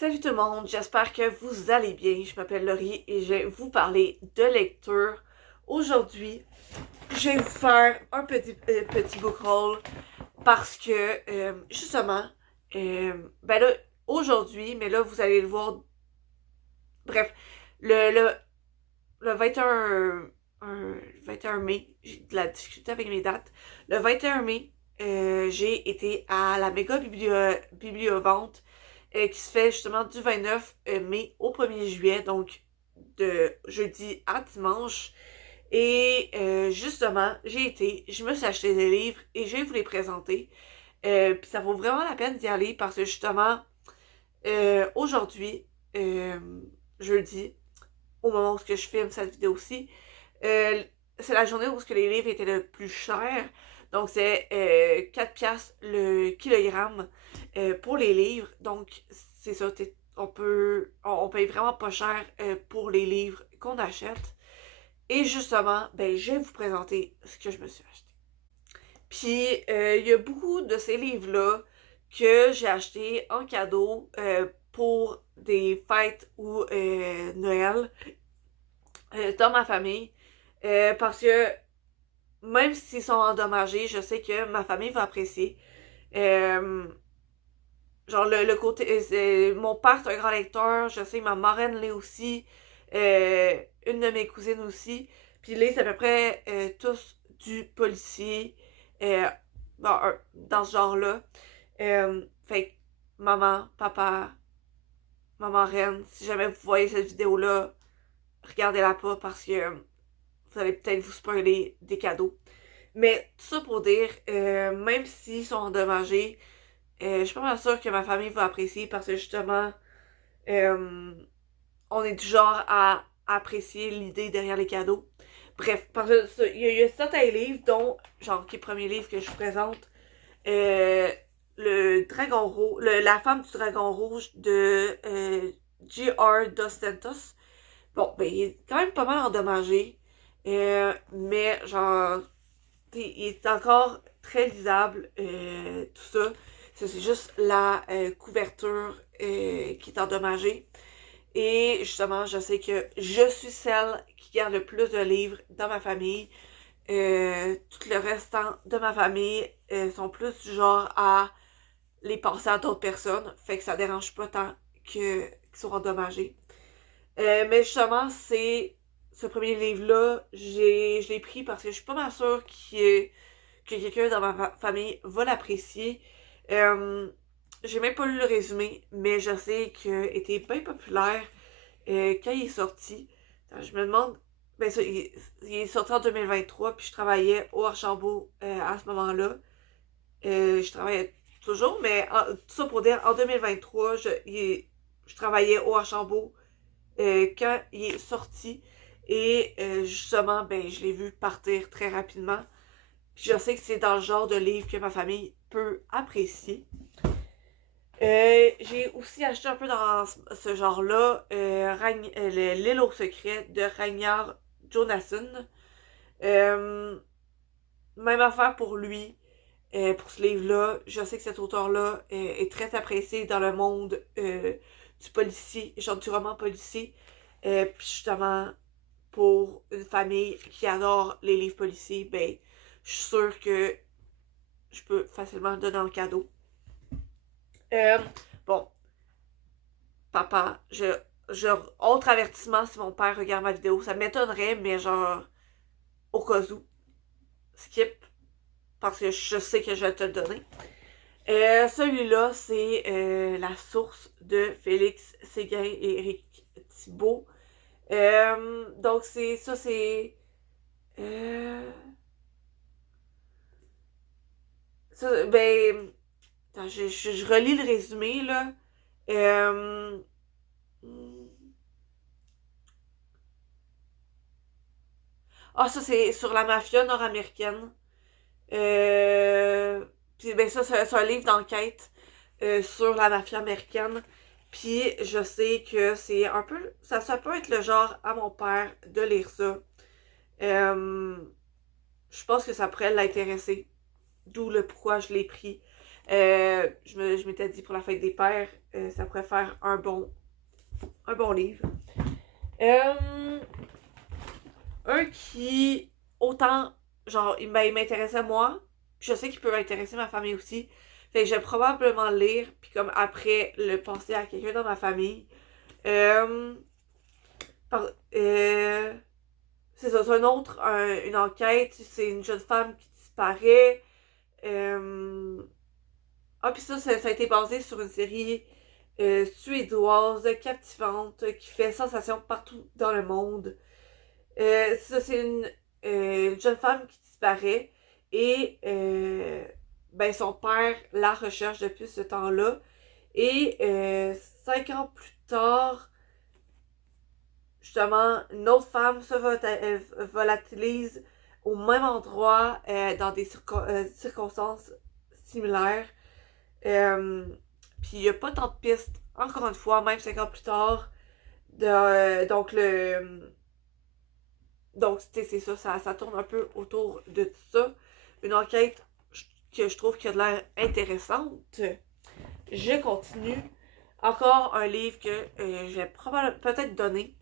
Salut tout le monde, j'espère que vous allez bien. Je m'appelle Laurie et je vais vous parler de lecture. Aujourd'hui, je vais vous faire un petit book haul parce que, justement, ben là, aujourd'hui, mais là, vous allez le voir. Bref, le, le, le 21 mai, j'ai de la difficulté avec mes dates. Le 21 mai, j'ai été à la méga bibliovente qui se fait justement du 29 mai au 1er juillet, donc de jeudi à dimanche. Et justement, je me suis acheté des livres et je vais vous les présenter. Puis ça vaut vraiment la peine d'y aller parce que justement, aujourd'hui, euh, jeudi, au moment où je filme cette vidéo-ci, c'est la journée où les livres étaient le plus chers. Donc, c'est 4 piastres le kilogramme pour les livres. Donc, c'est ça, on paye vraiment pas cher pour les livres qu'on achète. Et justement, ben, je vais vous présenter ce que je me suis acheté. Puis, il y a beaucoup de ces livres-là que j'ai acheté en cadeau pour des fêtes ou Noël dans ma famille. Parce que même s'ils sont endommagés, je sais que ma famille va apprécier. Euh, genre le côté. Mon père c'est un grand lecteur, je sais, ma marraine l'est aussi. Une de mes cousines aussi. Puis là, c'est à peu près tous du policier. Euh, dans ce genre-là. Fait que maman, papa, ma marraine, si jamais vous voyez cette vidéo-là, regardez-la pas parce que vous allez peut-être vous spoiler des cadeaux. Mais tout ça pour dire, même s'ils sont endommagés, je suis pas mal sûre que ma famille va apprécier parce que justement, euh, on est du genre à apprécier l'idée derrière les cadeaux. Bref, parce que il y a certains livres, dont, genre, qui est le premier livre que je vous présente, le Dragon Rouge, La femme du Dragon Rouge de G.R. Dos Santos. Bon, ben, il est quand même pas mal endommagé. Mais genre, il est encore très lisable, tout ça. Ça, c'est juste la couverture qui est endommagée. Et justement, je sais que je suis celle qui garde le plus de livres dans ma famille. Tout le restant de ma famille sont plus du genre à les passer à d'autres personnes. Fait que ça dérange pas tant qu'ils soient endommagés. Mais justement, c'est ce premier livre-là, je l'ai pris parce que je suis pas mal sûre que quelqu'un dans ma famille va l'apprécier. Euh, j'ai même pas lu le résumé, mais je sais qu'il était bien populaire quand il est sorti. Attends, je me demande. Ben ça, il est sorti en 2023, puis je travaillais au Archambault à ce moment-là. Je travaillais toujours, mais tout ça pour dire, en 2023, je travaillais au Archambault quand il est sorti. Et justement, ben, je l'ai vu partir très rapidement. Puis je sais que c'est dans le genre de livre que ma famille peut apprécier. J'ai aussi acheté un peu dans ce genre-là L'île au secret de Ragnar Jonasson. Euh, Même affaire pour lui, pour ce livre-là. Je sais que cet auteur-là est très apprécié dans le monde du policier, genre du roman policier. Puis justement, pour une famille qui adore les livres policiers, ben, je suis sûre que je peux facilement le donner en cadeau. Euh, bon, papa, autre avertissement si mon père regarde ma vidéo, ça m'étonnerait, mais genre, au cas où, skip, parce que je sais que je vais te le donner. Celui-là, c'est La source de Félix Séguin et Éric Thibault. Donc, c'est. Euh, ben. Attends, je relis le résumé, là. Euh, ah, ça, c'est sur la mafia nord-américaine. Puis, ben, ça, c'est un livre d'enquête sur la mafia américaine. Puis, je sais que c'est un peu. Ça peut être le genre à mon père de lire ça. Euh, je pense que ça pourrait l'intéresser. D'où le pourquoi je l'ai pris. Je m'étais dit pour la fête des pères, ça pourrait faire un bon livre. Un qui, autant, genre, il m'intéressait moi, puis je sais qu'il peut intéresser ma famille aussi. Fait que je vais probablement le lire, puis comme après, le passer à quelqu'un dans ma famille. Euh, par- euh, c'est ça, c'est une enquête, c'est une jeune femme qui disparaît. Ah, puis ça a été basé sur une série suédoise, captivante, qui fait sensation partout dans le monde. Ça, c'est une jeune femme qui disparaît et ben, son père la recherche depuis ce temps-là. Et 5 ans plus tard, justement, une autre femme se volatilise au même endroit dans des circonstances similaires. Puis il n'y a pas tant de pistes, encore une fois, même 5 ans plus tard. Donc, c'est ça tourne un peu autour de tout ça. Une enquête que je trouve qui a de l'air intéressante. Je continue. Encore un livre que je vais peut-être donner.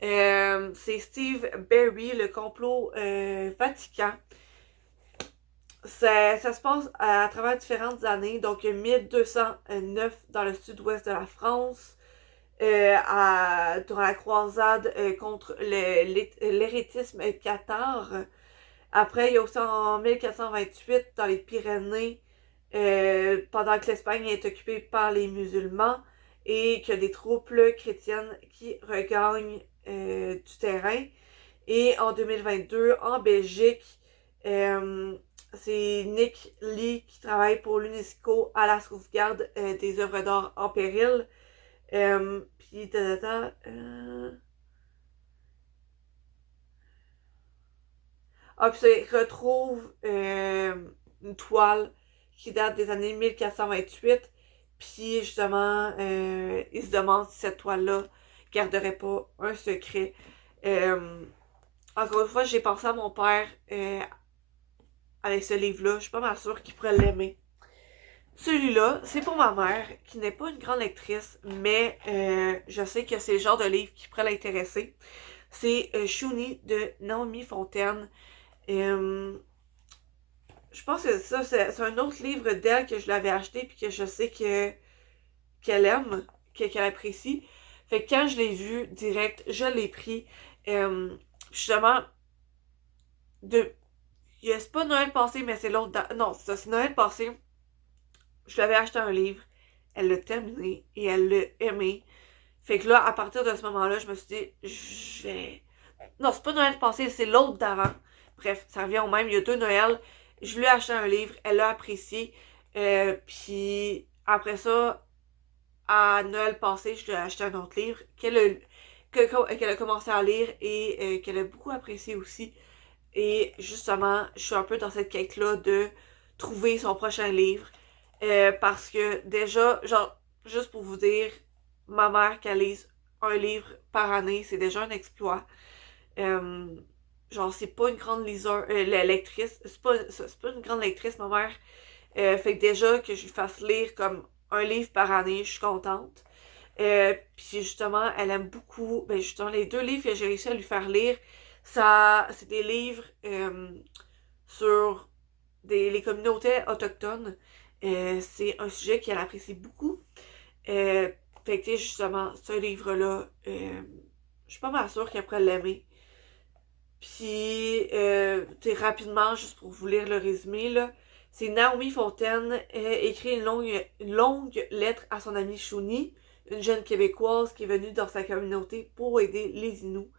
C'est Steve Berry, Le complot Vatican. Ça se passe à travers différentes années, donc 1209 dans le sud-ouest de la France, durant la croisade contre l'hérétisme cathare. Après, il y a aussi en 1428 dans les Pyrénées, pendant que l'Espagne est occupée par les musulmans et qu'il y a des troupes chrétiennes qui regagnent du terrain. Et en 2022, en Belgique, c'est Nick Lee qui travaille pour l'UNESCO à la sauvegarde des œuvres d'art en péril. Puis, Ah, puis ça, il retrouve une toile qui date des années 1428. Puis justement, il se demande si cette toile-là garderait pas un secret. Encore une fois, j'ai pensé à mon père avec ce livre-là. Je suis pas mal sûre qu'il pourrait l'aimer. Celui-là, c'est pour ma mère, qui n'est pas une grande lectrice, mais je sais que c'est le genre de livre qui pourrait l'intéresser. C'est Shuni de Naomi Fontaine. Je pense que ça, c'est un autre livre d'elle que je l'avais acheté puis que je sais qu'elle aime, qu'elle apprécie. Fait que quand je l'ai vu direct, je l'ai pris. Justement, c'est pas Noël passé, mais c'est l'autre. Non, c'est ça, c'est Noël passé. Je lui avais acheté un livre. Elle l'a terminé et elle l'a aimé. Fait que là, à partir de ce moment-là, je me suis dit, non, c'est pas Noël passé, c'est l'autre d'avant. Bref, ça revient au même. Il y a 2 Noëls. Je lui ai acheté un livre, elle l'a apprécié. Puis après ça, à Noël passé, je lui ai acheté un autre livre qu'elle a commencé à lire et qu'elle a beaucoup apprécié aussi. Et justement, je suis un peu dans cette quête-là de trouver son prochain livre. Parce que déjà, genre, juste pour vous dire, ma mère qu'elle lise un livre par année, c'est déjà un exploit. Genre, c'est pas une grande lectrice. C'est pas une grande lectrice, ma mère. Fait que déjà que je lui fasse lire comme un livre par année, je suis contente. Puis justement, elle aime beaucoup. Ben justement, les 2 livres que j'ai réussi à lui faire lire, c'est des livres sur les communautés autochtones. C'est un sujet qu'elle apprécie beaucoup. Fait que justement, ce livre-là, je suis pas mal sûre qu'elle pourrait l'aimer. Puis, rapidement, juste pour vous lire le résumé, là, c'est Naomi Fontaine écrit une longue lettre à son amie Shuni, une jeune Québécoise qui est venue dans sa communauté pour aider les Inuits.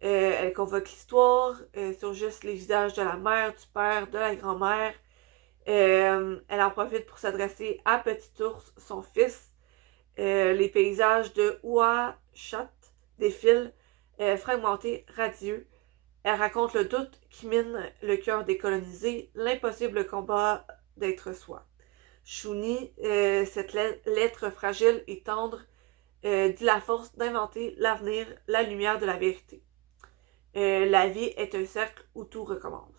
Elle convoque l'histoire, surgissent les visages de la mère, du père, de la grand-mère. Elle en profite pour s'adresser à Petit Ours, son fils. Les paysages de Ouachat défilent, fragmentés, radieux. Elle raconte le doute qui mine le cœur des colonisés, l'impossible combat d'être soi. Shuni, cette lettre fragile et tendre, dit la force d'inventer l'avenir, la lumière de la vérité. La vie est un cercle où tout recommence.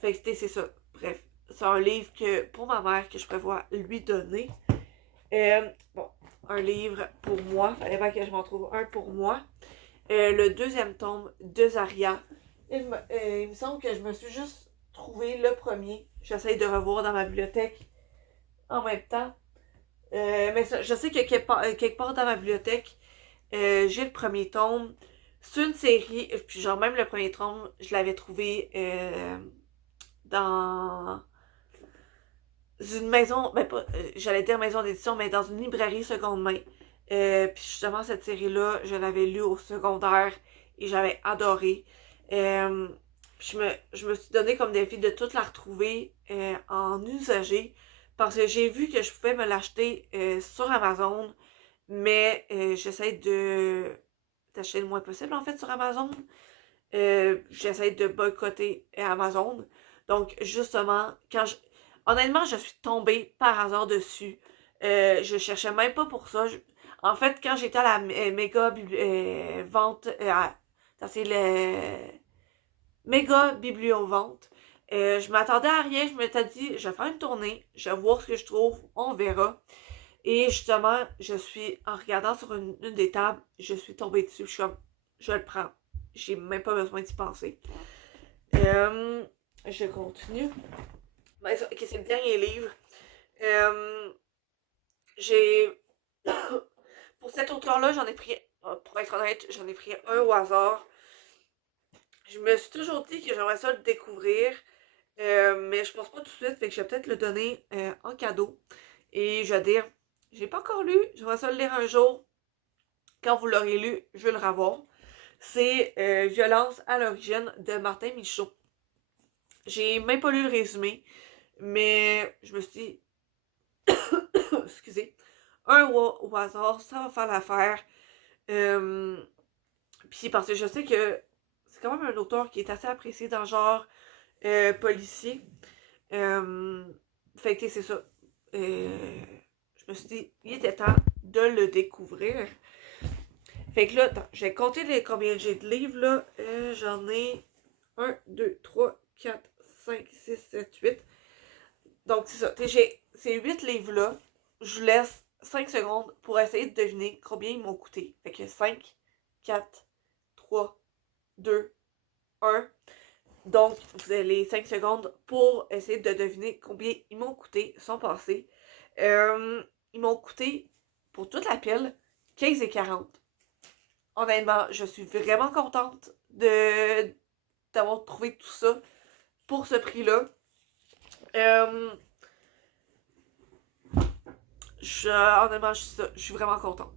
Fait que c'est ça. Bref, c'est un livre que pour ma mère que je prévois lui donner. Bon, un livre pour moi. Fallait pas que je m'en trouve un pour moi. Le deuxième tome de Zaria. Il me semble que je me suis juste trouvé le premier. J'essaye de revoir dans ma bibliothèque en même temps. Mais ça, je sais que quelque part dans ma bibliothèque, j'ai le premier tome. C'est une série, puis genre même le premier tome, je l'avais trouvé dans une maison, ben pas, j'allais dire maison d'édition, mais dans une librairie seconde main. Puis justement, cette série-là, je l'avais lue au secondaire et j'avais adoré. Euh, je me suis donné comme défi de toute la retrouver en usagé parce que j'ai vu que je pouvais me l'acheter sur Amazon, mais j'essaie d'acheter le moins possible en fait sur Amazon. J'essaie de boycotter Amazon. Donc, justement, honnêtement, je suis tombée par hasard dessus. Je cherchais même pas pour ça. En fait, quand j'étais à la méga vente, c'est le méga biblio-vente, je m'attendais à rien. Je m'étais dit, je vais faire une tournée, je vais voir ce que je trouve, on verra. Et justement, en regardant sur une des tables, je suis tombée dessus. Je suis comme, je le prends. J'ai même pas besoin d'y penser. Je continue. Ok, c'est le dernier livre. J'ai. Pour cet auteur-là, j'en ai pris. Pour être honnête, j'en ai pris un au hasard. Je me suis toujours dit que j'aimerais ça le découvrir. Mais je pense pas tout de suite. Fait que je vais peut-être le donner en cadeau. Et je vais dire, j'ai pas encore lu. J'aimerais ça le lire un jour. Quand vous l'aurez lu, je vais le revoir. C'est Violence à l'origine de Martin Michaud. J'ai même pas lu le résumé, mais je me suis dit, excusez, un au hasard, ça va faire l'affaire. Puis parce que je sais que c'est quand même un auteur qui est assez apprécié dans le genre policier. Fait que c'est ça. Je me suis dit, il était temps de le découvrir. Fait que là, attends, j'ai compté combien j'ai de livres là. J'en ai 1, 2, 3, 4, 5, 6, 7, 8. Donc c'est ça. Ces 8 livres-là, je vous laisse 5 secondes pour essayer de deviner combien ils m'ont coûté. Fait que 5, 4, 3, 2, 1. Donc, vous avez les 5 secondes pour essayer de deviner combien ils m'ont coûté, sont passés. Ils m'ont coûté, pour toute la pile, 15 et 40. Honnêtement, je suis vraiment contente d'avoir trouvé tout ça pour ce prix-là. Honnêtement, je suis vraiment contente.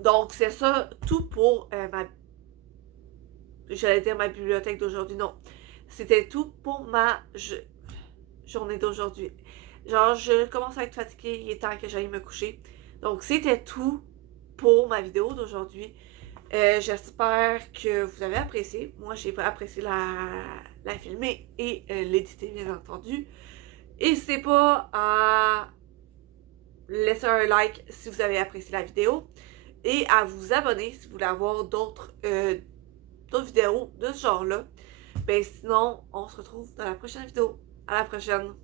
Donc, c'est ça tout pour j'allais dire ma bibliothèque d'aujourd'hui. Non, c'était tout pour ma journée d'aujourd'hui. Genre, je commence à être fatiguée, il est temps que j'aille me coucher. Donc, c'était tout pour ma vidéo d'aujourd'hui. J'espère que vous avez apprécié. Moi, j'ai apprécié la filmer et l'éditer, bien entendu. N'hésitez pas à laisser un like si vous avez apprécié la vidéo et à vous abonner si vous voulez avoir d'autres vidéos de ce genre-là. Ben sinon, on se retrouve dans la prochaine vidéo. À la prochaine!